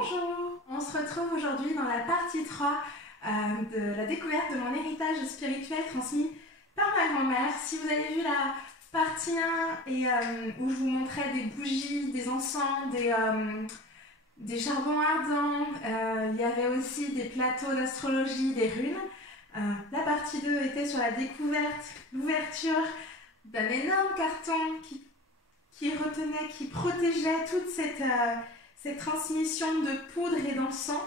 Bonjour, on se retrouve aujourd'hui dans la partie 3 de la découverte de mon héritage spirituel transmis par ma grand-mère. Si vous avez vu la partie 1 où je vous montrais des bougies, des encens, des charbons ardents, il y avait aussi des plateaux d'astrologie, des runes. La partie 2 était sur la découverte, l'ouverture d'un énorme carton qui retenait, qui protégeait toute cette transmission de poudre et d'encens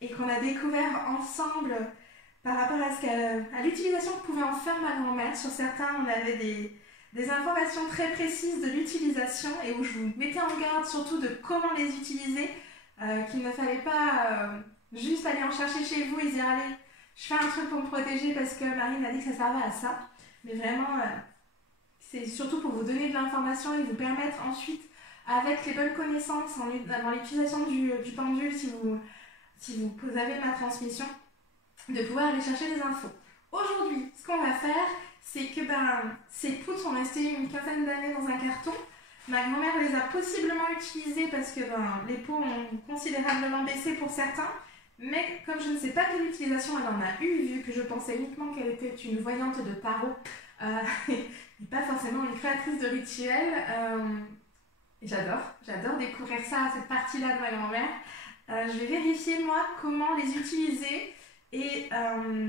et qu'on a découvert ensemble par rapport à l'utilisation que pouvait en faire ma grand-mère. Sur certains, on avait des informations très précises de l'utilisation et où je vous mettais en garde surtout de comment les utiliser, qu'il ne fallait pas juste aller en chercher chez vous et dire allez, je fais un truc pour me protéger parce que Marie m'a dit que ça servait à ça. Mais vraiment, c'est surtout pour vous donner de l'information et vous permettre ensuite, avec les bonnes connaissances dans l'utilisation du pendule, si vous avez ma transmission, de pouvoir aller chercher des infos. Aujourd'hui, ce qu'on va faire, c'est que ces poudres sont restées une quinzaine d'années dans un carton. Ma grand-mère les a possiblement utilisées parce que les pots ont considérablement baissé pour certains. Mais comme je ne sais pas quelle utilisation elle en a eu, vu que je pensais uniquement qu'elle était une voyante de tarot et pas forcément une créatrice de rituels, j'adore découvrir ça, cette partie-là de ma grand-mère. Je vais vérifier moi comment les utiliser et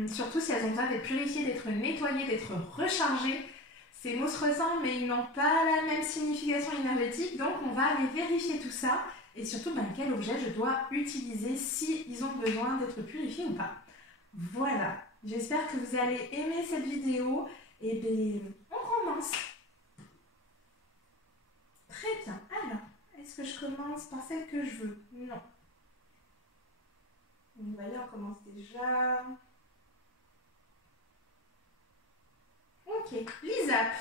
surtout si elles ont besoin d'être purifiées, d'être nettoyées, d'être rechargées. Ces mots se ressemblent mais ils n'ont pas la même signification énergétique, donc on va aller vérifier tout ça. Et surtout, quel objet je dois utiliser si ils ont besoin d'être purifiés ou pas. Voilà, j'espère que vous allez aimer cette vidéo. Et on commence. Très bien, alors, est-ce que je commence par celle que je veux? Non. Vous voyez, on commence déjà. Ok, l'ISAP.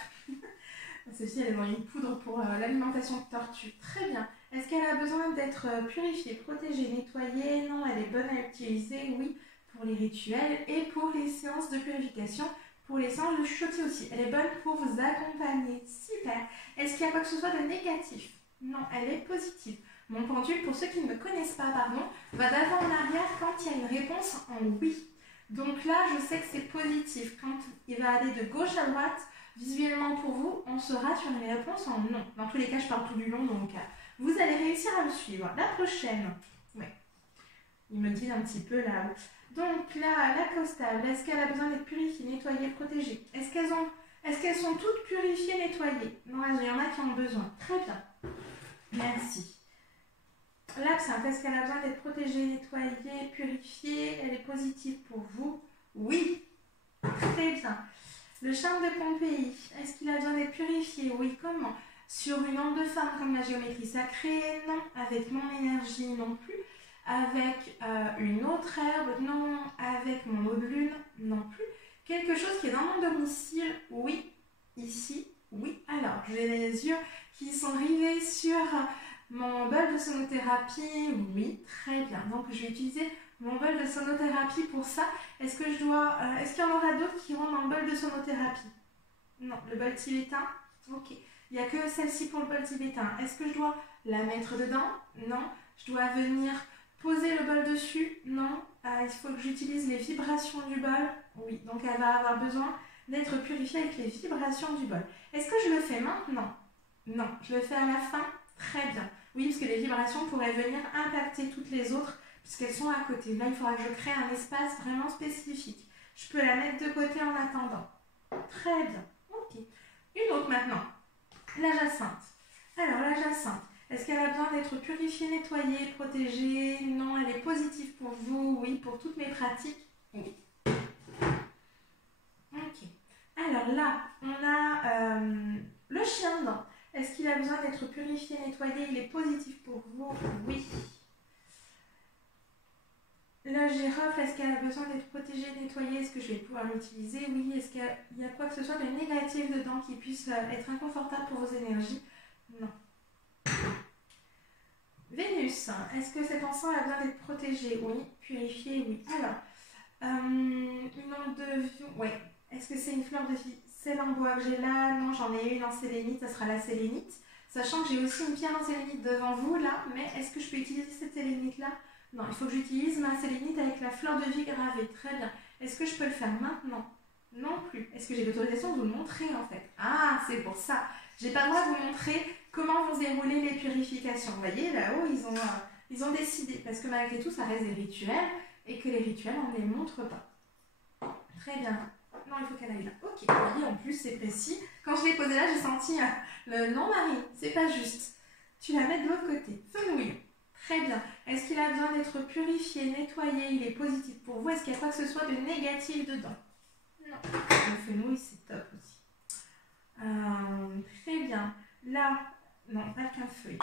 Celle-ci, elle est dans une poudre pour l'alimentation de tortue. Très bien. Est-ce qu'elle a besoin d'être purifiée, protégée, nettoyée? Non, elle est bonne à utiliser, oui, pour les rituels et pour les séances de purification, pour les séances de chuchotis aussi. Elle est bonne pour vous accompagner. Super. Est-ce qu'il y a quoi que ce soit de négatif? Non, elle est positive. Mon pendule, pour ceux qui ne me connaissent pas, va d'avant en arrière quand il y a une réponse en oui. Donc là, je sais que c'est positif. Quand il va aller de gauche à droite, visuellement pour vous, on sera sur une réponse en non. Dans tous les cas, je parle tout du long, donc vous allez réussir à me suivre. La prochaine, ouais, il me dit un petit peu là. Donc là, la costale, est-ce qu'elle a besoin d'être purifiée, nettoyée, protégée? Est-ce qu'elles sont toutes purifiées, nettoyées? Non, il y en a qui ont besoin. Très bien. Merci. L'absinthe, est-ce qu'elle a besoin d'être protégée, nettoyée, purifiée? Elle est positive pour vous? Oui. Très bien. Le charme de Pompéi, est-ce qu'il a besoin d'être purifié? Oui. Comment? Sur une onde de femme comme la géométrie sacrée? Non. Avec mon énergie? Non plus. Avec une autre herbe? Non. Avec mon eau de lune? Non plus. Quelque chose qui est dans mon domicile? Oui. Ici? Oui. Alors, j'ai les yeux qui sont rivés sur mon bol de sonothérapie? Oui. Très bien. Donc, je vais utiliser mon bol de sonothérapie pour ça. Est-ce qu'il y en aura d'autres qui vont dans le bol de sonothérapie? Non. Le bol tibétain? Ok. Il n'y a que celle-ci pour le bol tibétain. Est-ce que je dois la mettre dedans? Non. Je dois venir poser le bol dessus? Non. Il faut que j'utilise les vibrations du bol? Oui. Donc elle va avoir besoin d'être purifiée avec les vibrations du bol. Est-ce que je le fais maintenant? Non. Je le fais à la fin? Très bien. Oui, parce que les vibrations pourraient venir impacter toutes les autres puisqu'elles sont à côté. Là, il faudra que je crée un espace vraiment spécifique. Je peux la mettre de côté en attendant. Très bien. Ok. Une autre maintenant. La jacinthe. Alors, la jacinthe, est-ce qu'elle a besoin d'être purifiée, nettoyée, protégée? Non, elle est positive pour vous? Oui, pour toutes mes pratiques? Oui. Ok. Alors là, on a le chien dedans. Est-ce qu'il a besoin d'être purifié, nettoyé? Il est positif pour vous? Oui. Le girofle, est-ce qu'elle a besoin d'être protégée, nettoyée? Est-ce que je vais pouvoir l'utiliser? Oui. Est-ce qu'il y a quoi que ce soit de négatif dedans qui puisse être inconfortable pour vos énergies? Non. Vénus, est-ce que cet encens a besoin d'être protégé? Oui. Purifié? Oui. Alors, une onde de vie, oui. Est-ce que c'est une fleur de vie? Celle en bois que j'ai là? Non, j'en ai une en sélénite, ça sera la sélénite. Sachant que j'ai aussi une pierre en sélénite devant vous là, mais est-ce que je peux utiliser cette sélénite là? Non, il faut que j'utilise ma sélénite avec la fleur de vie gravée. Très bien. Est-ce que je peux le faire maintenant? Non plus. Est-ce que j'ai l'autorisation de vous le montrer en fait? Ah, c'est pour ça. J'ai pas le droit de vous montrer comment vont se dérouler les purifications. Vous voyez, là-haut, ils ont décidé. Parce que malgré tout, ça reste des rituels et que les rituels, on ne les montre pas. Très bien. Non, il faut qu'elle aille là. Ok, vous voyez, en plus, c'est précis. Quand je l'ai posé là, j'ai senti le non, Marie, c'est pas juste. Tu la mets de l'autre côté. Fenouil. Très bien. Est-ce qu'il a besoin d'être purifié, nettoyé? Il est positif pour vous. Est-ce qu'il y a quoi que ce soit de négatif dedans? Non. Le fenouil, c'est top aussi. Très bien. Là, non, pas le quinfeuille.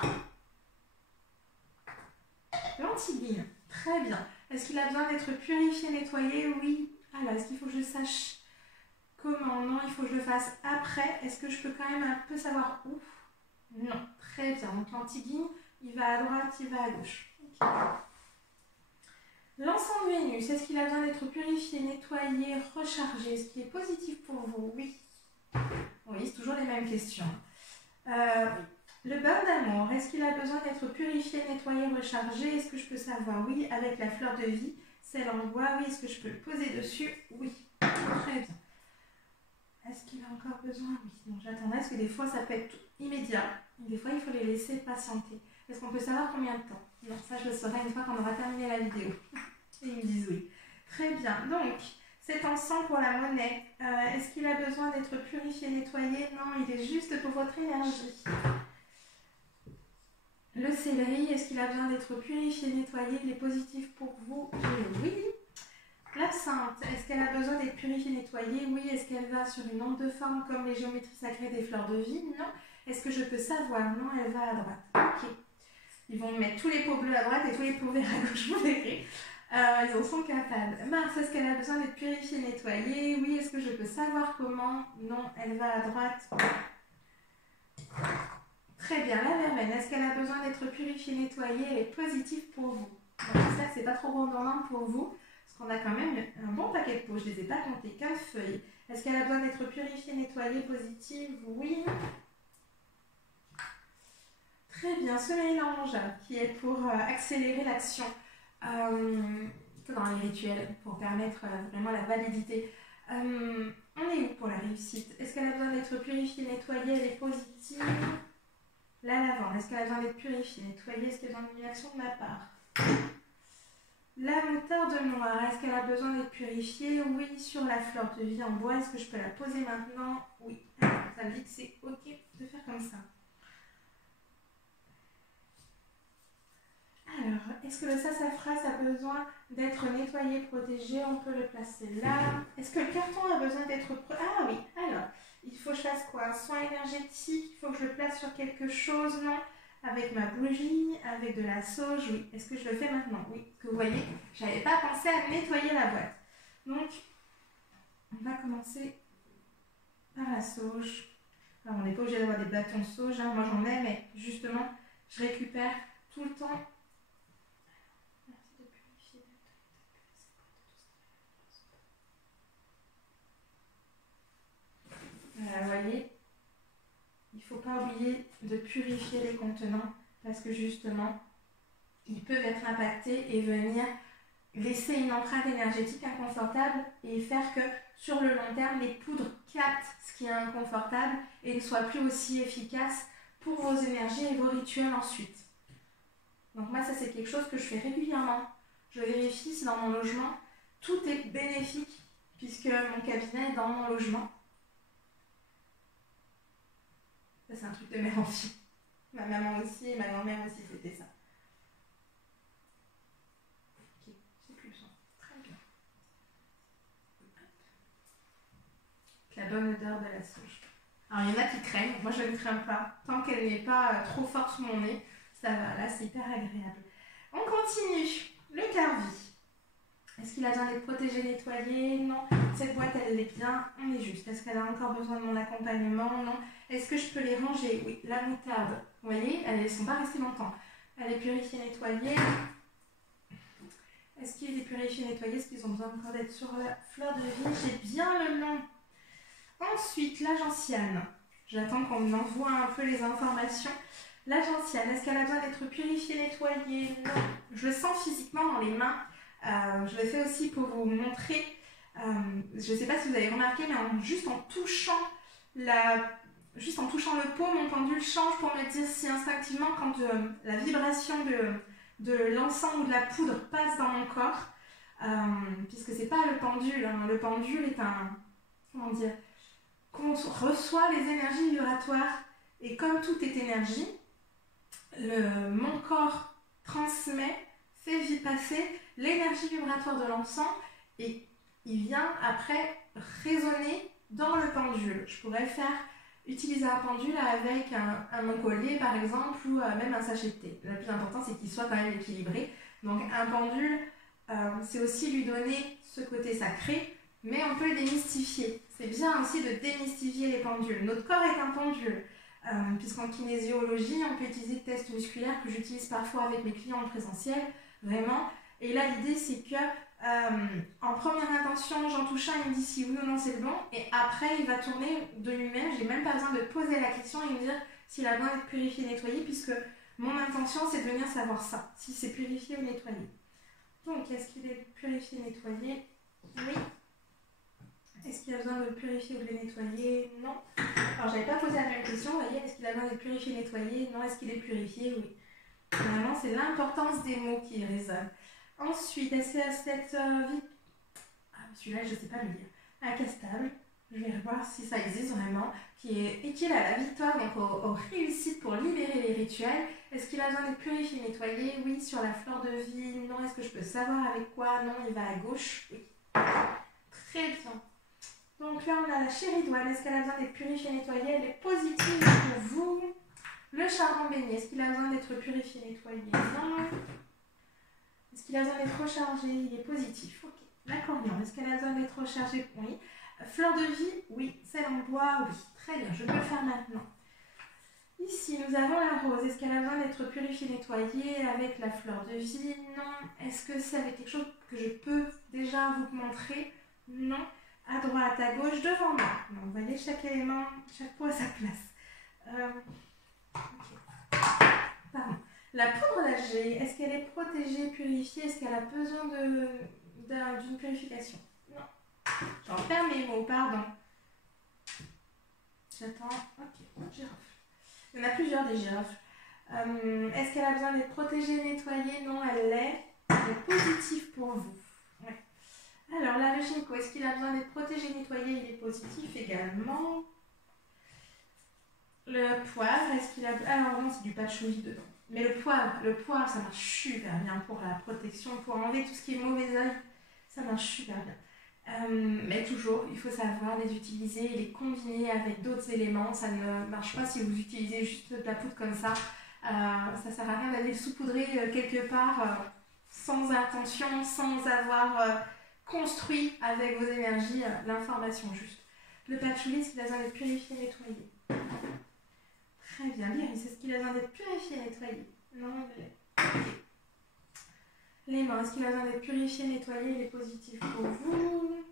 L'antigine. Très bien. Est-ce qu'il a besoin d'être purifié, nettoyé? Oui. Alors, est-ce qu'il faut que je sache comment? Non, il faut que je le fasse après. Est-ce que je peux quand même un peu savoir où? Non. Très bien. Donc, l'antigine, il va à droite, il va à gauche. Okay. L'encens de Vénus, est-ce qu'il a besoin d'être purifié, nettoyé, rechargé? Est-ce qu'il est positif pour vous? Oui. Oui, c'est toujours les mêmes questions. Le beurre d'amour, est-ce qu'il a besoin d'être purifié, nettoyé, rechargé? Est-ce que je peux savoir? Oui, avec la fleur de vie, celle en bois, oui. Est-ce que je peux le poser dessus? Oui. Très bien. Est-ce qu'il a encore besoin? Oui. Donc j'attendrai, parce que des fois, ça peut être immédiat. Des fois, il faut les laisser patienter. Est-ce qu'on peut savoir combien de temps? Non, ça, je le saurai une fois qu'on aura terminé la vidéo. Et ils me disent oui. Très bien. Donc, cet encens pour la monnaie, est-ce qu'il a besoin d'être purifié, nettoyé? Non, il est juste pour votre énergie. Le céleri, est-ce qu'il a besoin d'être purifié, nettoyé? Il est positif pour vous? Oui. L'absinthe, est-ce qu'elle a besoin d'être purifiée, nettoyée? Oui. Est-ce qu'elle va sur une onde de forme comme les géométries sacrées des fleurs de vie? Non. Est-ce que je peux savoir? Non, elle va à droite. Ok. Ils vont mettre tous les pots bleus à droite et tous les pots verts à gauche, vous verrez. Ils en sont capables. Mars, est-ce qu'elle a besoin d'être purifiée, nettoyée? Oui. Est-ce que je peux savoir comment? Non, elle va à droite. Très bien. La verveine, est-ce qu'elle a besoin d'être purifiée, nettoyée? Elle est positive pour vous. Donc, j'espère que ce n'est pas trop redondant pour vous, parce qu'on a quand même un bon paquet de pots. Je ne les ai pas comptés, 15 feuilles. Est-ce qu'elle a besoin d'être purifiée, nettoyée, positive? Oui. Très bien. Ce mélange qui est pour accélérer l'action dans les rituels, pour permettre vraiment la validité. On est où pour la réussite? Est-ce qu'elle a besoin d'être purifiée, nettoyée? Elle est positive. La lavande, est-ce qu'elle a besoin d'être purifiée, nettoyée? Est-ce qu'elle a besoin d'une action de ma part? La moutarde noire, est-ce qu'elle a besoin d'être purifiée? Oui. Sur la fleur de vie en bois, est-ce que je peux la poser maintenant? Oui. Alors, ça me dit que c'est ok de faire comme ça. Alors, est-ce que le sassafras a besoin d'être nettoyé, protégé? On peut le placer là. Est-ce que le carton a besoin d'être... Ah oui, alors, il faut que je fasse quoi? Un soin énergétique, il faut que je le place sur quelque chose? Non. Avec ma bougie, avec de la sauge, oui. Est-ce que je le fais maintenant? Oui. Parce que vous voyez, je n'avais pas pensé à nettoyer la boîte. Donc, on va commencer par la sauge. Alors, on n'est pas obligé d'avoir des bâtons de sauge, hein. Moi j'en ai, mais justement, je récupère tout le temps. Vous voyez, il ne faut pas oublier de purifier les contenants parce que justement, ils peuvent être impactés et venir laisser une empreinte énergétique inconfortable et faire que sur le long terme, les poudres captent ce qui est inconfortable et ne soient plus aussi efficaces pour vos énergies et vos rituels ensuite. Donc moi, ça c'est quelque chose que je fais régulièrement. Je vérifie si dans mon logement, tout est bénéfique puisque mon cabinet est dans mon logement. Ça, c'est un truc de mère en fille. Ma maman aussi et ma grand-mère aussi, c'était ça. Ok, j'ai plus le son. Très bien. La bonne odeur de la sauge. Alors, il y en a qui craignent. Moi, je ne crains pas. Tant qu'elle n'est pas trop forte sous mon nez, ça va. Là, c'est hyper agréable. On continue. Le carvi. Est-ce qu'il a besoin d'être protégé, nettoyé? Non. Cette boîte, elle est bien. On est juste. Est-ce qu'elle a encore besoin de mon accompagnement? Non. Est-ce que je peux les ranger? Oui. La moutarde, vous voyez, elles ne sont pas restées longtemps. Elle est purifiée, nettoyée. Est-ce qu'il est purifié, nettoyé? Est-ce qu'ils ont besoin encore d'être sur la fleur de vie? J'ai bien le nom. Ensuite, la gentiane. J'attends qu'on m'envoie un peu les informations. La gentiane, est-ce qu'elle a besoin d'être purifiée, nettoyée? Non. Je le sens physiquement dans les mains. Je le fais aussi pour vous montrer. Je ne sais pas si vous avez remarqué, mais juste en touchant le pot, mon pendule change pour me dire si instinctivement, quand la vibration de l'encens ou de la poudre passe dans mon corps, puisque c'est pas le pendule, hein. Le pendule est comment dire, qu'on reçoit les énergies vibratoires, et comme tout est énergie, mon corps transmet, fait passer l'énergie vibratoire de l'encens, et il vient après résonner dans le pendule. Je pourrais utiliser un pendule avec un collier par exemple, ou même un sachet de thé. Le plus important, c'est qu'il soit quand même équilibré. Donc un pendule, c'est aussi lui donner ce côté sacré, mais on peut le démystifier. C'est bien aussi de démystifier les pendules. Notre corps est un pendule, puisqu'en kinésiologie, on peut utiliser des tests musculaires que j'utilise parfois avec mes clients en présentiel, vraiment. Et là, l'idée, c'est que en première intention, j'en touche un, il me dit si oui ou non c'est le bon, et après, il va tourner de lui-même. J'ai même pas besoin de poser la question et me dire s'il a besoin d'être purifié, nettoyé, puisque mon intention, c'est de venir savoir ça, si c'est purifié ou nettoyé. Donc, est-ce qu'il est purifié, nettoyé? Oui. Est-ce qu'il a besoin de le purifier ou de le nettoyer? Non. Alors, j'avais pas posé la même question, vous voyez, est-ce qu'il a besoin d'être purifié, nettoyé? Non. Est-ce qu'il est purifié? Oui. Vraiment, c'est l'importance des mots qui résonnent. Ensuite, est-ce qu'il a cette vie... Ah, celui-là, je ne sais pas le dire. Incastable. Je vais voir si ça existe vraiment. Qui est à la victoire, donc aux réussites pour libérer les rituels. Est-ce qu'il a besoin d'être purifié, nettoyé? Oui. Sur la fleur de vie? Non. Est-ce que je peux savoir avec quoi? Non. Il va à gauche? Oui. Très bien. Donc là, on a la chéridoine. Est-ce qu'elle a besoin d'être purifiée, nettoyée? Elle est positive pour vous. Le charbon béni, est-ce qu'il a besoin d'être purifié, nettoyé? Non. Est-ce qu'il a besoin d'être rechargé? Il est positif. Ok. La coriandre, est-ce qu'elle a besoin d'être rechargée? Oui. Fleur de vie? Oui. Celle en bois? Oui. Très bien, je peux le faire maintenant. Ici, nous avons la rose. Est-ce qu'elle a besoin d'être purifiée, nettoyée avec la fleur de vie? Non. Est-ce que c'est avec quelque chose que je peux déjà vous montrer? Non. À droite, à gauche, devant moi. Donc, vous voyez, chaque élément, chaque pot à sa place. Okay. Pardon. La poudre d'Alger, est-ce qu'elle est protégée, purifiée? Est-ce qu'elle a besoin d'une purification? Non. J'en perds mes mots, pardon. J'attends. Ok, girafe. Il y en a plusieurs des girafes. Est-ce qu'elle a besoin d'être protégée, nettoyée? Non, elle l'est. Elle est positive pour vous. Ouais. Alors, la Ginkgo, est-ce qu'il a besoin d'être protégé, nettoyé? Il est positif également. Le poivre, est-ce qu'il a... Alors non, c'est du patchouli dedans. Mais le poivre, ça marche super bien pour la protection, pour enlever tout ce qui est mauvais œil. Ça marche super bien. Mais toujours, il faut savoir les utiliser, les combiner avec d'autres éléments. Ça ne marche pas si vous utilisez juste de la poudre comme ça. Ça ne sert à rien d'aller le saupoudrer quelque part sans intention, sans avoir... construit avec vos énergies l'information juste. Le patchouli, est-ce qu'il a besoin d'être purifié, nettoyé? Très bien. L'iris, est-ce qu'il a besoin d'être purifié, nettoyé? Non, il l'est. Okay. Les mains, est-ce qu'il a besoin d'être purifié, nettoyé? Il est positif pour vous.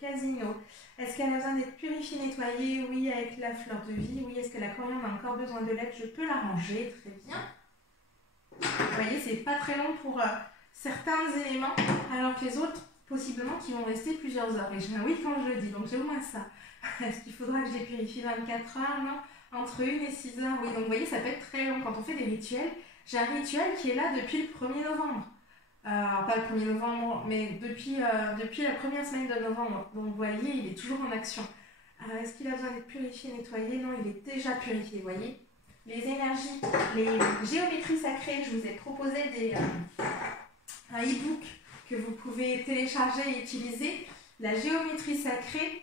Casino, est-ce qu'elle a besoin d'être purifiée, nettoyée? Oui, avec la fleur de vie. Oui, est-ce que la coriandre a encore besoin de l'aide? Je peux la ranger. Très bien. Vous voyez, c'est pas très long pour certains éléments, alors que les autres, possiblement qui vont rester plusieurs heures. Et j'ai un oui quand je le dis, donc j'ai au moins ça. Est-ce qu'il faudra que je les purifie 24 heures? Non. Entre 1 et 6 heures, oui. Donc vous voyez, ça peut être très long quand on fait des rituels. J'ai un rituel qui est là depuis le 1er novembre. Alors pas le 1er novembre, mais depuis la première semaine de novembre. Donc vous voyez, il est toujours en action. Est-ce qu'il a besoin d'être purifié, nettoyé? Non, il est déjà purifié, vous voyez. Les énergies, les géométries sacrées, je vous ai proposé un e-book que vous pouvez télécharger et utiliser. La géométrie sacrée,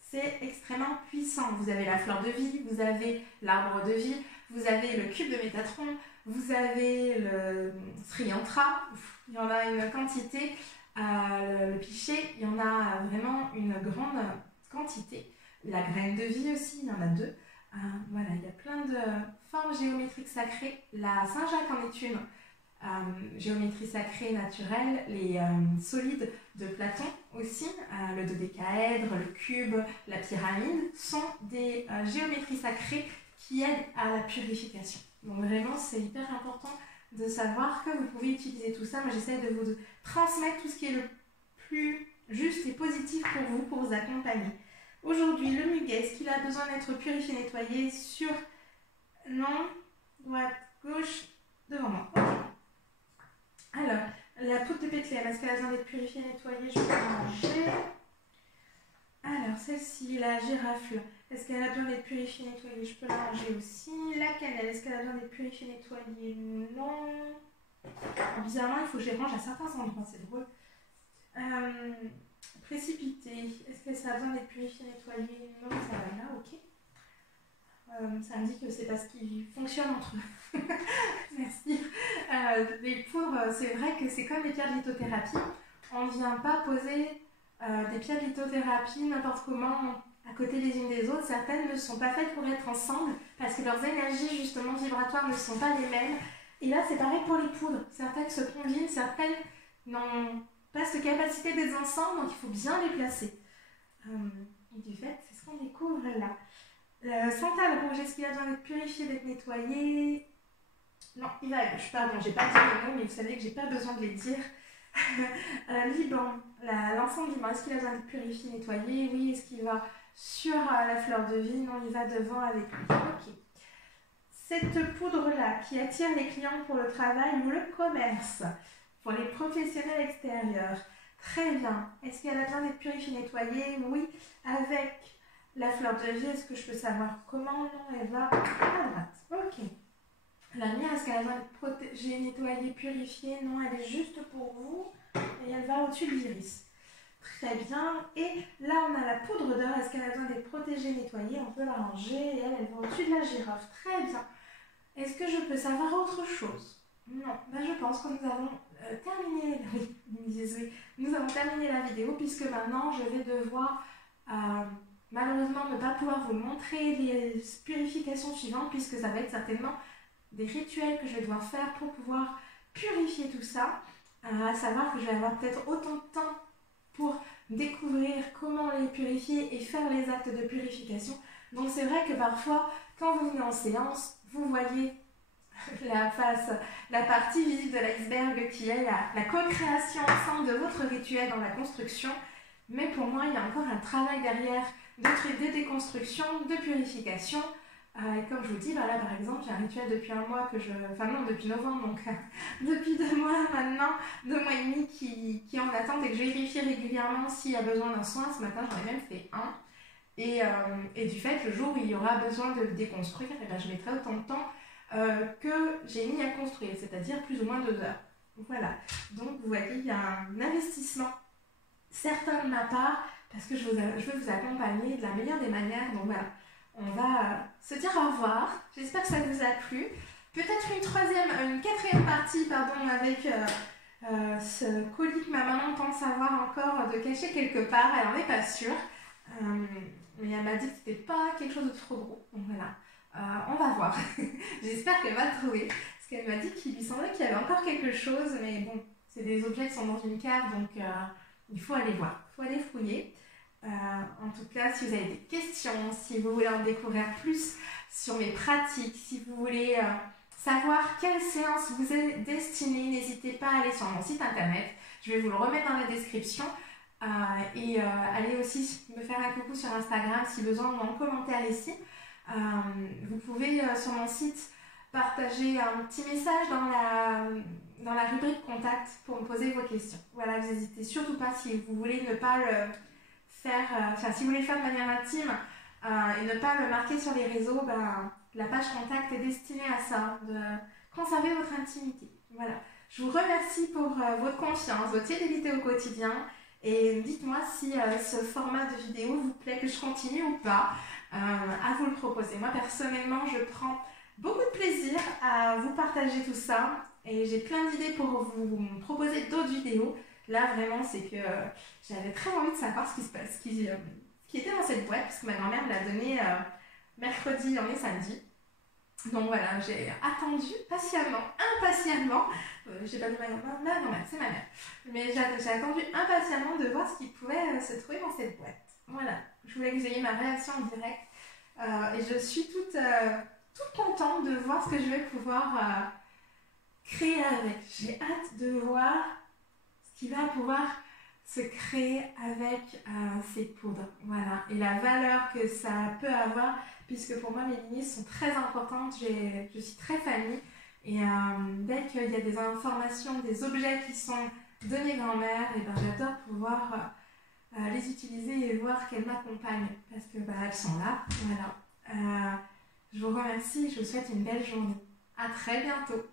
c'est extrêmement puissant. Vous avez la fleur de vie, vous avez l'arbre de vie, vous avez le cube de Métatron, vous avez le Sri Yantra, il y en a une quantité. Le pichet, il y en a vraiment une grande quantité. La graine de vie aussi, il y en a 2. Voilà, il y a plein de formes géométriques sacrées. La Saint-Jacques en est une. géométrie sacrée naturelle, les solides de Platon aussi, le dodécaèdre, le cube, la pyramide, sont des géométries sacrées qui aident à la purification. Donc vraiment, c'est hyper important de savoir que vous pouvez utiliser tout ça. Moi, j'essaie de vous transmettre tout ce qui est le plus juste et positif pour vous accompagner. Aujourd'hui, le muguet, est-ce qu'il a besoin d'être purifié, nettoyé sur... Non, droite, gauche, devant moi. Ok. Alors, la poudre de Bethléem, est-ce qu'elle a besoin d'être purifiée, nettoyée? Je peux la ranger. Alors, celle-ci, la girafe, est-ce qu'elle a besoin d'être purifiée, nettoyée? Je peux la ranger aussi. La cannelle, est-ce qu'elle a besoin d'être purifiée, nettoyée? Non. Bizarrement, il faut que je les range à certains endroits, c'est drôle. Précipité, est-ce que ça a besoin d'être purifié, nettoyé? Non, ça va là, ok. Ça me dit que c'est parce qu'ils fonctionnent entre eux. Merci. Les poudres, c'est vrai que c'est comme les pierres de lithothérapie. On ne vient pas poser des pierres de lithothérapie n'importe comment à côté les unes des autres. Certaines ne sont pas faites pour être ensemble parce que leurs énergies justement vibratoires ne sont pas les mêmes. Et là, c'est pareil pour les poudres. Certaines se combinent, certaines n'ont pas cette capacité d'être ensemble, donc il faut bien les placer. Et du fait, c'est ce qu'on découvre là. Le santal rouge, est-ce qu'il a besoin d'être purifié, d'être nettoyé? Non, il va à gauche. Pardon, j'ai pas dit les mots, mais vous savez que j'ai pas besoin de les dire. Liban, l'ensemble du Liban, est-ce qu'il a besoin d'être purifié, nettoyé? Oui. Est-ce qu'il va sur la fleur de vie? Non, il va devant avec lui. Ok. Cette poudre-là qui attire les clients pour le travail ou le commerce, pour les professionnels extérieurs. Très bien. Est-ce qu'elle a besoin d'être purifiée, nettoyée? Oui. Avec la fleur de vie, est-ce que je peux savoir comment? Non, elle va à droite. Ok. La mienne, est-ce qu'elle a besoin d'être protégée, nettoyée, purifiée? Non, elle est juste pour vous. Et elle va au-dessus de l'iris. Très bien. Et là, on a la poudre d'or. Est-ce qu'elle a besoin d'être protégée, nettoyée? On peut la ranger. Et elle va au-dessus de la girafe. Très bien. Est-ce que je peux savoir autre chose? Non. Ben, je pense que nous avons terminé... Oui, ils me disent oui. Nous avons terminé la vidéo puisque maintenant, je vais devoir... malheureusement, ne pas pouvoir vous montrer les purifications suivantes puisque ça va être certainement des rituels que je vais devoir faire pour pouvoir purifier tout ça. À savoir que je vais avoir peut-être autant de temps pour découvrir comment les purifier et faire les actes de purification. Donc c'est vrai que parfois, quand vous venez en séance, vous voyez la partie visible de l'iceberg qui est la co-création ensemble de votre rituel dans la construction. Mais pour moi, il y a encore un travail derrière de déconstruction, de purification. Et comme je vous dis, voilà, par exemple, j'ai un rituel depuis un mois depuis novembre, donc depuis 2 mois maintenant, 2 mois et demi qui est en attente et que je vérifie régulièrement s'il y a besoin d'un soin. Ce matin, j'en ai même fait un. Et du fait, le jour où il y aura besoin de le déconstruire, et ben, je mettrai autant de temps que j'ai mis à construire, c'est-à-dire plus ou moins 2 heures. Voilà. Donc, vous voyez, il y a un investissement certain de ma part parce que je veux vous accompagner de la meilleure des manières. Donc voilà. On va se dire au revoir. J'espère que ça vous a plu. Peut-être une quatrième partie, avec ce colis que ma maman pense avoir encore de cacher quelque part. Elle n'en est pas sûre. Mais elle m'a dit que c'était pas quelque chose de trop gros. Donc voilà. On va voir. J'espère qu'elle va le trouver. Parce qu'elle m'a dit qu'il lui semblait qu'il y avait encore quelque chose. Mais bon, c'est des objets qui sont dans une cave. Donc il faut aller voir. Il faut aller fouiller. En tout cas, si vous avez des questions, si vous voulez en découvrir plus sur mes pratiques, si vous voulez savoir quelle séance vous est destinée, n'hésitez pas à aller sur mon site internet. Je vais vous le remettre dans la description. Et allez aussi me faire un coucou sur Instagram si besoin ou en commentaire ici. Vous pouvez sur mon site partager un petit message dans la rubrique contact pour me poser vos questions. Voilà, vous n'hésitez surtout pas si vous voulez ne pas le faire, si vous voulez le faire de manière intime et ne pas le marquer sur les réseaux, la page contact est destinée à ça, de conserver votre intimité. Voilà. Je vous remercie pour votre confiance, votre fidélité au quotidien et dites-moi si ce format de vidéo vous plaît, que je continue ou pas à vous le proposer. Moi personnellement, je prends beaucoup de plaisir à vous partager tout ça et j'ai plein d'idées pour vous proposer d'autres vidéos. Là, vraiment, c'est que j'avais très envie de savoir ce qui se passe, ce qui était dans cette boîte, parce que ma grand-mère me l'a donnée mercredi, on est samedi. Donc voilà, j'ai attendu patiemment, impatiemment, j'ai pas dit ma grand-mère, non, c'est ma mère, mais j'ai attendu impatiemment de voir ce qui pouvait se trouver dans cette boîte. Voilà, je voulais que vous ayez ma réaction en direct et je suis toute contente de voir ce que je vais pouvoir créer avec. J'ai hâte de voir ce qui va pouvoir se créer avec ces poudres. Voilà, et la valeur que ça peut avoir, puisque pour moi mes lignées sont très importantes, je suis très famille, et dès qu'il y a des informations, des objets qui sont de mes grand-mères, et ben j'adore pouvoir les utiliser et voir qu'elles m'accompagnent, parce que elles sont là. Voilà. Je vous remercie, je vous souhaite une belle journée. À très bientôt.